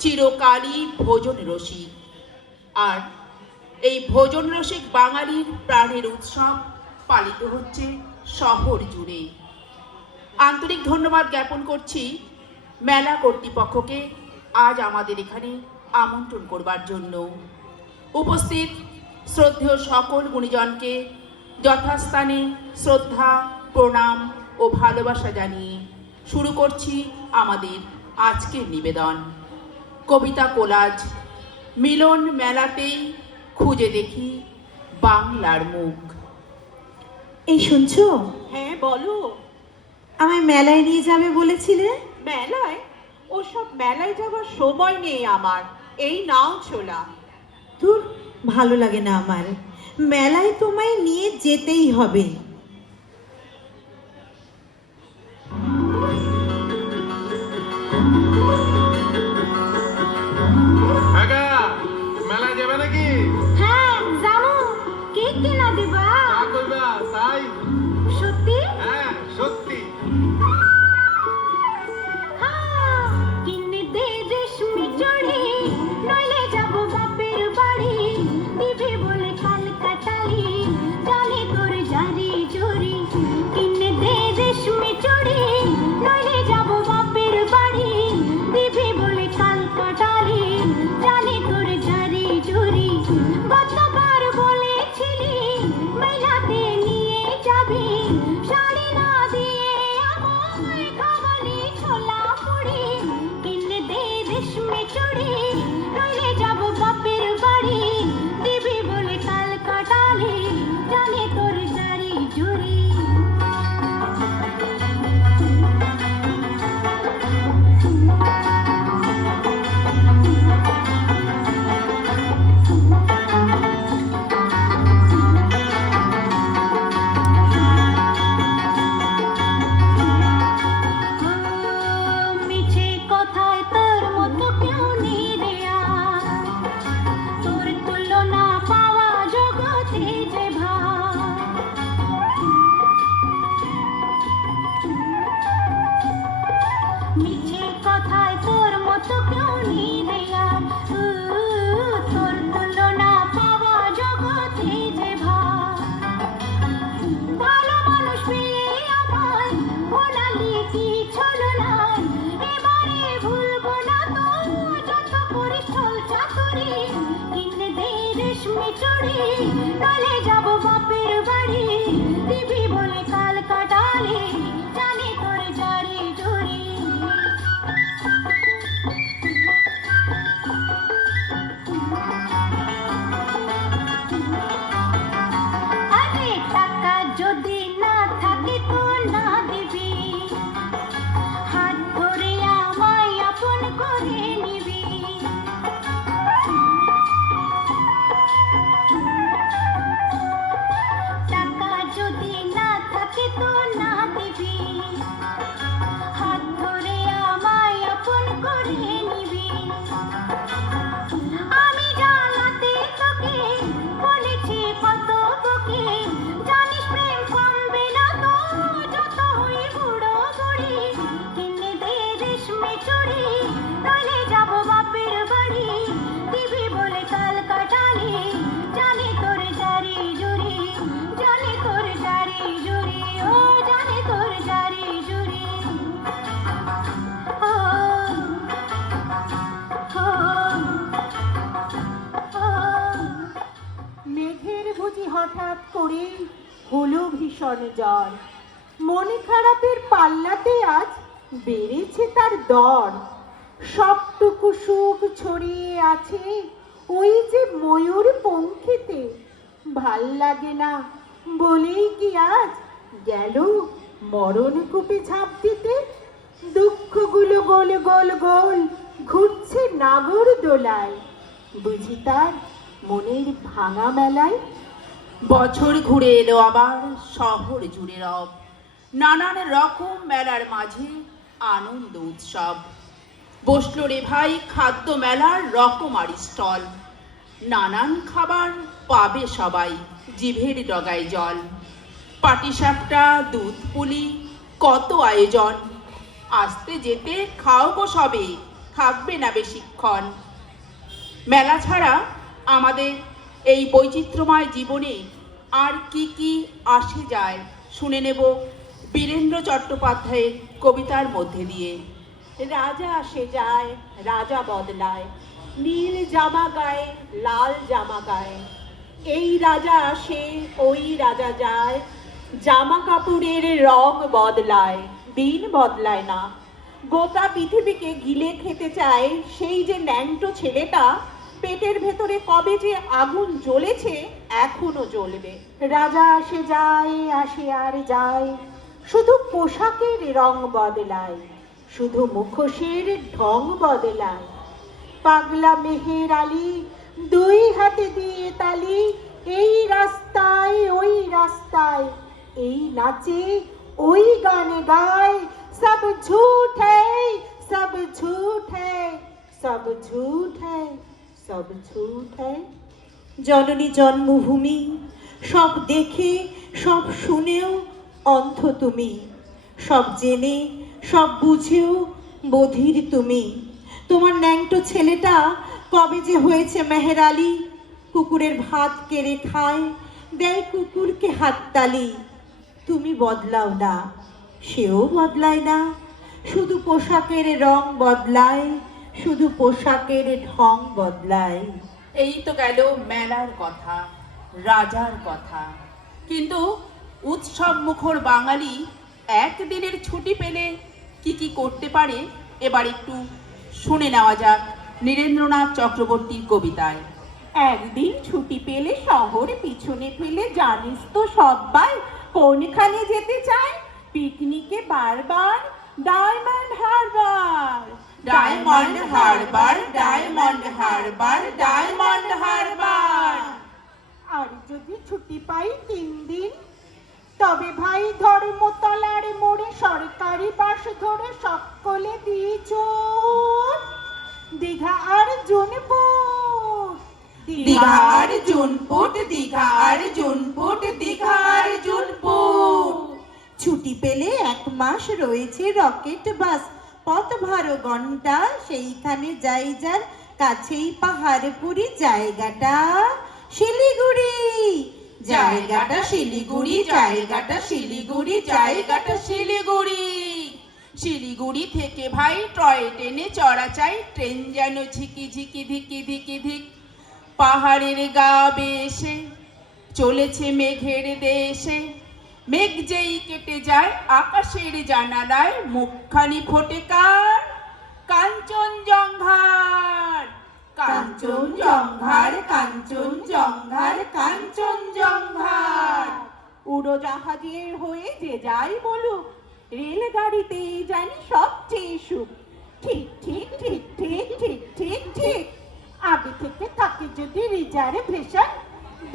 চিরকালই ভোজন রসিক। আর এই ভোজন রসিক বাঙালির প্রাণের উৎসব পালিত হচ্ছে শহর জুড়ে। আন্তরিক ধন্যবাদ জ্ঞাপন করছি মেলা কর্তৃপক্ষকে আজ আমাদের এখানে আমন্ত্রণ করবার জন্য। উপস্থিত শ্রদ্ধেয় সকল গুণীজনকে যথাস্থানে শ্রদ্ধা, প্রণাম ও ভালোবাসা জানিয়ে শুরু করছি আমাদের আজকের নিবেদন। কবিতা কোলাজ, মিলন মেলাতেই খুঁজে দেখি বাংলার মুখ। এই শুনছো? হ্যাঁ বলো। আমায় মেলায় নিয়ে যাবে বলেছিলে। মেলায়? ওসব মেলায় যাওয়ার সময় নেই আমার। এই নাও ছোলা। দূর, ভালো লাগে না আমার। মেলায় তোমায় নিয়ে যেতেই হবে। মেলায় যাবে নাকি? হ্যাঁ যাবো। কে কিনা দিবা? চা করবা তাই? সত্যি? হ্যাঁ সত্যি। হ্যাঁ, কিনে দে রেশমি চড়ি, নইলে যাবো বাপের বাড়ি। দিবি বলে কাল কাটালি, জানি তোর জারি জুরি। কিনে দে রেশমি চড়ি, নইলে যাবো বাপের বাড়ি। দিবি বলে কাল কাটালি, জানি তোর জারি জুরি। গতবার বলেছিলি মেলাতে নিয়ে যাবি, শাড়ি না দিয়ে আমায় খাওয়ালি ছোলা পুরি। কিনে দে রেশমি চুড়ি, নইলে যাবো বাপের বাড়ি। দিবি বলে কাল কাটালি, জানি তোর জারি জুরি। মিছে কথায় তোর মতো কেউ নেই রে আর। তোর তুলনা পাওয়া জগতে যে ভার। মিছে কথায় তোর মতো কেউ নেই রে আর। তোর তুলনা পাওয়া জগতে যে ভার। ভালো মানুষ পেয়ে আমায় ভোলালি কি ছলনায়। এবারে ভুলবো না তো যত করিস ছল চাতুরি। কিনে দে রেশমি চুড়ি, নইলে যাবো বাপের বাড়ি। দিবি বলে কাল কাটালি, জানি তোর জারি জুরি। আরে টাকা যদি না থাকে তো না দিবি, হাত ধরে আমায় আপন করে নিবি। টাকা যদি না থাকে তো না দিবি, হাত ধরে আমায় আপন করে নিবি। আমি জানাতে তোকে বলেছি কত তোকে, জানিস প্রেম কমবে না তো যত হই বুড়ো বুড়ি। কিনে দে রেশমি চুড়ি, নইলে যাবো বাপের বাড়ি। দিবি বলে কাল কাটালি, জানি তোর জারি জুরি। জানি তোর জারি জুরি, ও জানি তোর জারি জুরি। ও মেঘের বুঝি হঠাৎ করেই হলো ভীষণ জ্বর। মনে খারাপের পাল্লাতে আজ বেড়েছে তার দর। সবটুকু সুখ ছড়িয়ে আছে ওই যে ময়ূর পঙ্খিতে। ভাল লাগে না বলেই কি আজ গেল মরণ কূপে ঝাঁপ দিতে। দুঃখগুলো গোল গোল গোল ঘুরছে নাগর দোলায়। বুঝি তার মনের ভাঙা মেলায়। বছর ঘুরে এলো আবার শহর জুড়ে রব। নানান রকম মেলার মাঝে আনন্দ উৎসব। বসলো রে ভাই খাদ্য মেলার রকমারি স্টল। নানান খাবার পাবে সবাই, জিভের ডগায় জল। পাটিসাপটা, দুধ পুলি, কত আয়োজন। আসতে যেতে খাও গো সবে, থাকবে না বেশিক্ষণ। মেলা ছাড়া আমাদের এই বৈচিত্র্যময় জীবনে আর কি কি আসে যায় শুনে নেব বীরেন্দ্র চট্টোপাধ্যায়ের কবিতার মধ্যে দিয়ে। রাজা আসে যায়, রাজা বদলায়, নীল জামা গায়ে, লাল জামা গায়ে। এই রাজা আসে, ওই রাজা যায়, জামা কাপড়ের রং বদলায়, দিন বদলায় না। গোটা পৃথিবীকে গিলে খেতে চায় সেই যে ন্যাংটো ছেলেটা, পেটের ভেতরে কবে যে আগুন জ্বলেছে, এখনো জ্বলবে। রাজা আসে যায়, আসে আর যায়, শুধু পোশাকের রং বদলায়, শুধু মুখোশের ঢং বদলায়। পাগলা মেহের আলী দুই হাতে দিয়ে তালি, এই রাস্তায় ওই রাস্তায়, এই নাচে ওই গানে গায়। সব ঝুঠ হ্যায়, সব ঝুঠ হ্যায়, সব ঝুঠ হ্যায়, সব ঝুঠ হ্যায়। জননী জন্মভূমি, সব দেখে সব শুনেও অন্ধ তুমি, সব জেনে সব বুঝেও বধির তুমি। তোমার ন্যাংটো ছেলেটা কবে যে হয়েছে মেহের আলী, কুকুরের ভাত কেড়ে খায়, দেয় কুকুরকে হাততালি। তুমি বদলাও না, সেও বদলায় না, শুধু পোশাকের রং বদলায়, শুধু পোশাকের ঢং বদলায়। এই তো গেল মেলার কথা, রাজার কথা। কিন্তু উৎসব মুখর বাঙালি একদিনের ছুটি পেলে কি কি করতে পারে এবার একটু শুনে নেওয়া যাক নীরেন্দ্রনাথ চক্রবর্তীর কবিতায়। একদিন ছুটি পেলে শহর পিছনে ফেলে জানিস তো সবাই কোনখানে যেতে চায়? পিকনিকে বারবার ডায়মন্ড হারবার। ডায়মন্ড হারবার, ডায়মন্ড হারবার, ডায়মন্ড হারবার। আর যদি ছুটি পাই 3 দিন, তবে ভাই ধর্মতলার মোড়ে সরকারি বাস ধরে সকলে দিয়েছ দীঘা আর জুনপুট। দীঘা আর জুনপুট, দীঘা আর জুনপুট, দীঘা আর জুনপুট। ছুটি পেলে 1 মাস রয়েছে রকেট বাস, পথ 12 ঘন্টা, সেইখানে যাই যার কাছেই পাহাড়পুরি, জায়গাটা শিলিগুড়ি, জায়গাটা শিলিগুড়ি, জায়গাটা শিলিগুড়ি, জায়গাটা শিলিগুড়ি। শিলিগুড়ি থেকে ভাই টয় ট্রেনে চড়া চাই, ট্রেন যেন ঝিকি ঝিকি ধিকি ধিকি ধিক। পাহাড়ের গা বেশে চলেছে মেঘের দেশে, মেঘ যেই কেটে যায় আকাশের জানালায়, মুখখানি ফোটে কার? কাঞ্চনজঙ্ঘার, কাঞ্চনজঙ্ঘার, কাঞ্চনজঙ্ঘার, কাঞ্চনজঙ্ঘার। উড়োজাহাজের হয়ে যে যাই বলুক, রেলগাড়িতেই জানি সবচেয়ে সুখ। ঠিক ঠিক ঠিক ঠিক ঠিক ঠিক ঠিক। আগে থেকে থাকে যদি রিজার্ভেশন,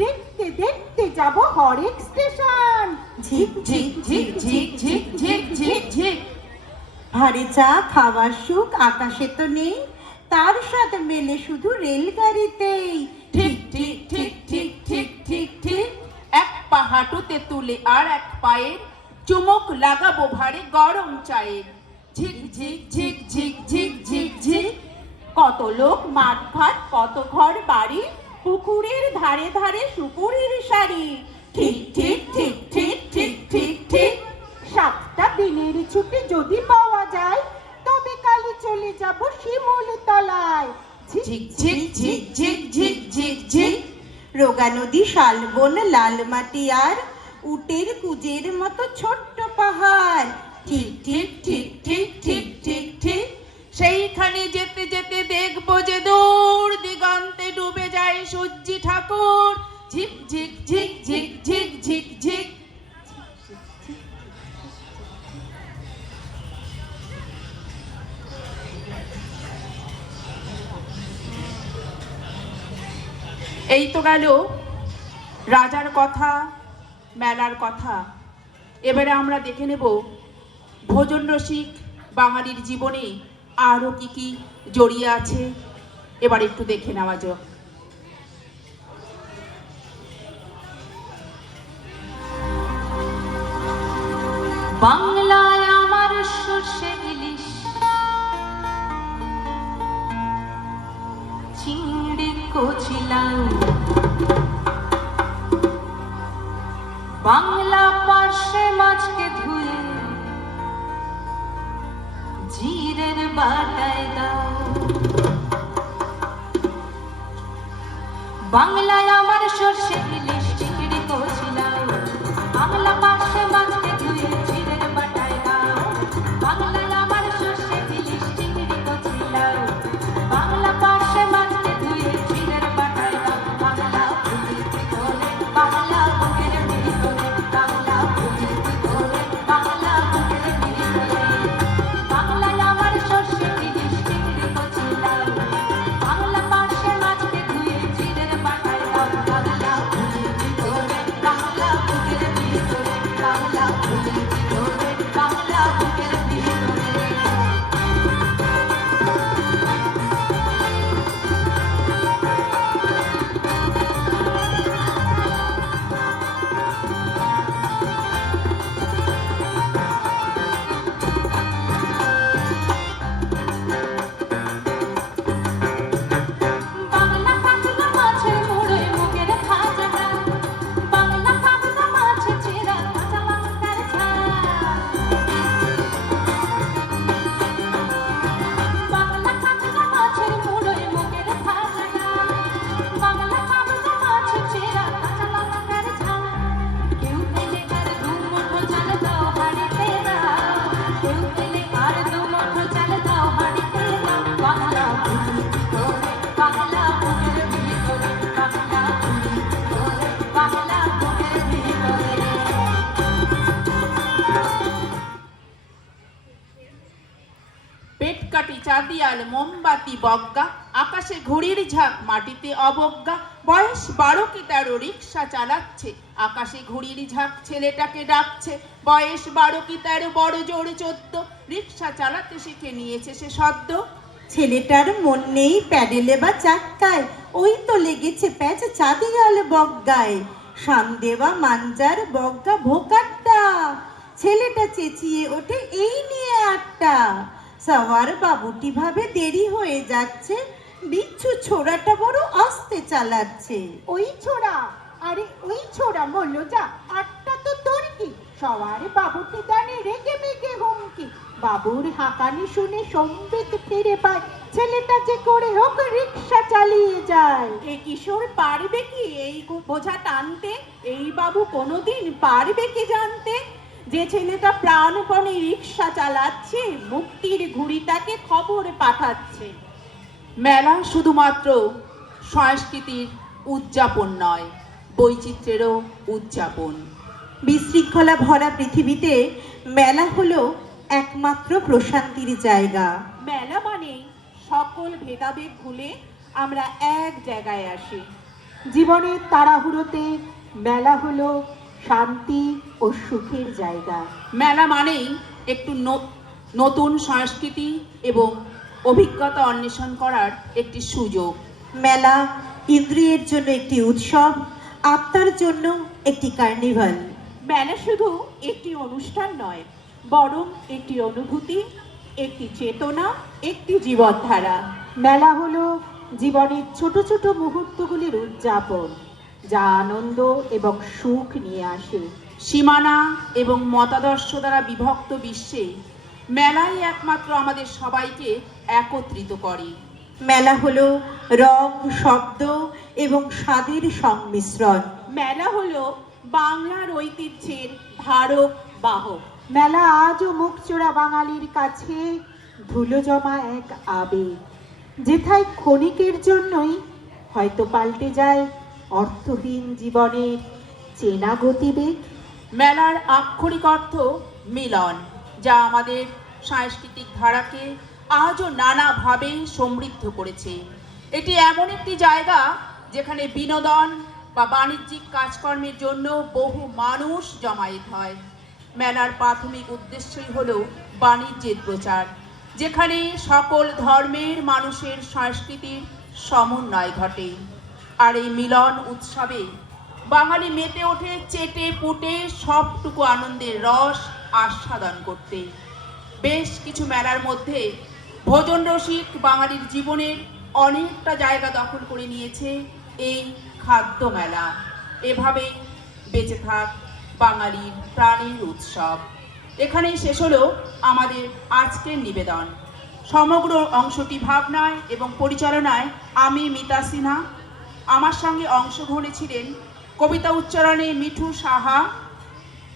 দেখতে দেখতে যাব হরেক স্টেশন। ঝিক ঝিক ঝিক ঝিক ঝিক ঝিক ঝিক ঝিক। ভারী চা খাওয়ার সুখ আকাশে তো নেই, তার সাথে মেলে শুধু রেলগাড়িতেই। ঠিক ঠিক ঠিক ঠিক ঠিক ঠিক ঠিক। এক পা হাঁটুতে তুলে আর এক পায়ের চুমুক লাগাবো ভারে গরম চায়ের। ঝিক ঝিক ঝিক ঝিক ঝিক ঝিক ঝিক। কত লোক মাঠ ঘাট, কত ঘর বাড়ি, পুকুরের ধারে ধারে সুপুরির শাড়ি। ঠিক ঠিক ঠিক ঠিক ঠিক ঠিক ঠিক। 7টা দিনের ছুটি যদি পাওয়া যায়, তবে কালই চলে যাব শিমুল তলায়। ঝিক ঝিক ঝিক ঝিক ঝিক ঝিক ঝিক। রোগা নদী, শালবন, লাল মাটি আর উটের কুজের মতো ছোট্ট পাহাড়। ঠিক ঠিক ঠিক ঠিক ঠিক ঠিক ঠিক। সেইখানে যেতে যেতে দেখবো যে দূর দিগন্তে ডুবে যায় সূর্যি ঠাকুর। ঝিক ঝিক ঝিক ঝিক ঝিক ঝিক ঝিক। এই তো গেল রাজার কথা, মেলার কথা। এবারে আমরা দেখে নেব ভোজন রসিক বাঙালির জীবনে আরও কি কি জড়িয়ে আছে, এবার একটু দেখে নেওয়া যাক। বাংলায় আমার সর্ষে ইলিশ, চিংড়ি কচিলাম, বাংলা পার্শ্বে মাছকে ধুয়ে জিরের বাটায় দাও। বাংলায় আমার সর্ষে ইলিশ চিংড়ি কচিলাম, বাংলা পার্শ্বে মাছকে ধুয়ে জিরের বাটায় দাও। বাংলায় আমার সর্ষে ইলিশ চিংড়ি কচিলাম, বাংলা পার্শ্বে মাছকে ধুয়ে জিরের বাটায় দাও। বাংলা বুকের ভিতরে, বাংলা বুকের ভিতরে, বাংলা বুকের ভিতরে, বাংলা বুকের ভিতরে। বাংলায় আমার সর্ষে ইলিশ চিংড়ি কচিলাম, বাংলা পার্শ্বে মাছকে ধুয়ে জিরের বাটায় দাও। বাংলা বুকের ভিতরে, বাংলা বুকের ভিতরে, বাংলা বুকের ভিতরে, বাংলা বুকের ভিতরে। বাংলা কাতলা মাছের মুড়োয় মুগের ভাজাটা, বাংলা কাতলা মাছ চেরা কাঁচা লঙ্কার ঝাল। বাংলা কাতলা মাছের মুড়োয় মুগের ভাজাটা, বাংলা কাতলা মাছ চেরা কাঁচা লঙ্কার ঝাল। কেউ পেলে আর দু মুঠো চাল দাও হাঁড়িতে দাও, কেউ পেলে আর দু মুঠো চাল দাও হাঁড়িতে দাও। বাংলা বুকের ভিতরে, বাংলা বুকের ভিতরে, বাংলা বুকের ভিতরে, বাংলা বুকের ভিতরে। পেটকাটি চাঁদিয়াল মোমবাতি বজ্ঞা, আকাশে ঘড়ির ঝাঁক মাটিতে অবজ্ঞা। বয়স 12 কি 13 রিক্সা চালাচ্ছে, আকাশে ঘড়ির ঝাঁক ছেলেটাকে ডাকছে। বয়স 12 কি 13, বড় জোর 14, রিক্সা চালাতে শিখে নিয়েছে সে সদ্য। ছেলেটার মন নেই প্যাডেলে বা চাক্কায়, ওই তো লেগেছে প্যাচ চাঁদিয়াল বজ্ঞায়। শান দেওয়া মাঞ্জার বজ্ঞা ভোকাট্টা, ছেলেটা চেঁচিয়ে ওঠে এই নিয়ে আটটা। সওয়ার বাবুটি ভাবে দেরি হয়ে যাচ্ছে, বিচ্ছু ছোড়াটা বড় আস্তে চালাচ্ছে। ওই ছোড়া, আরে ওই ছোড়া বললো যা, আটটা তো তোর কি? সবার বাবুটি দানে রেগে মেগে হুমকি। বাবুর হাঁকানি শুনে সম্বিত ফিরে পায়, ছেলেটা যে করে হোক রিক্সা চালিয়ে যায়। এ কিশোর পারবে কি এই বোঝা টানতে? এই বাবু কোনোদিন পারবে কি জানতে যে ছেলেটা প্রাণপণে রিক্সা চালাচ্ছে, মুক্তির ঘুড়ি তাকে খবর পাঠাচ্ছে। মেলা শুধুমাত্র সংস্কৃতির উদযাপন নয়, বৈচিত্র্যেরও উদযাপন। বিশৃঙ্খলা ভরা পৃথিবীতে মেলা হলো একমাত্র প্রশান্তির জায়গা। মেলা মানে সকল ভেদাভেদ ভুলে আমরা এক জায়গায় আসি। জীবনের তাড়াহুড়োতে মেলা হলো শান্তি ও সুখের জায়গা। মেলা মানেই একটু নতুন সংস্কৃতি এবং অভিজ্ঞতা অন্বেষণ করার একটি সুযোগ। মেলা ইন্দ্রিয়ের জন্য একটি উৎসব, আত্মার জন্য একটি কার্নিভাল। মেলা শুধু একটি অনুষ্ঠান নয়, বরং একটি অনুভূতি, একটি চেতনা, একটি জীবনধারা। মেলা হলো জীবনের ছোট ছোট মুহূর্তগুলির উদযাপন, যা আনন্দ এবং সুখ নিয়ে আসে। সীমানা এবং মতাদর্শ দ্বারা বিভক্ত বিশ্বে মেলাই একমাত্র আমাদের সবাইকে একত্রিত করে। মেলা হলো রং, শব্দ এবং স্বাদের সংমিশ্রণ। মেলা হলো বাংলার ঐতিহ্যের ধারক বাহক। মেলা আজও মুখচোরা বাঙালির কাছে ধুলো জমা এক আবেগ, যেথায় ক্ষণিকের জন্যই হয়তো পাল্টে যায় অর্থহীন জীবনের চেনা গতিবেগ। মেলার আক্ষরিক অর্থ মিলন, যা আমাদের সাংস্কৃতিক ধারাকে আজও নানাভাবে সমৃদ্ধ করেছে। এটি এমন একটি জায়গা যেখানে বিনোদন বা বাণিজ্যিক কাজকর্মের জন্য বহু মানুষ জমায়েত হয়। মেলার প্রাথমিক উদ্দেশ্যই হলো বাণিজ্যের প্রচার, যেখানে সকল ধর্মের মানুষের সংস্কৃতির সমন্বয় ঘটে। আর এই মিলন উৎসবে বাঙালি মেতে ওঠে চেটে পুটে সবটুকু আনন্দের রস আস্বাদন করতে। বেশ কিছু মেলার মধ্যে ভোজন রসিক বাঙালির জীবনের অনেকটা জায়গা দখল করে নিয়েছে এই খাদ্য মেলা। এভাবেই বেঁচে থাক বাঙালির প্রাণের উৎসব। এখানেই শেষ হলো আমাদের আজকের নিবেদন। সমগ্র অংশটি ভাবনায় এবং পরিচালনায় আমি মিতা সিনহা। আমার সঙ্গে অংশগ্রহণে ছিলেন কবিতা উচ্চারণে মিঠু সাহা,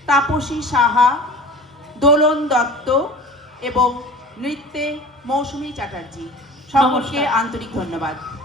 তাপসী সাহা, দোলন দত্ত এবং নৃত্যে মৌসুমী চ্যাটার্জি। সকলকে নমস্কার। আন্তরিক ধন্যবাদ।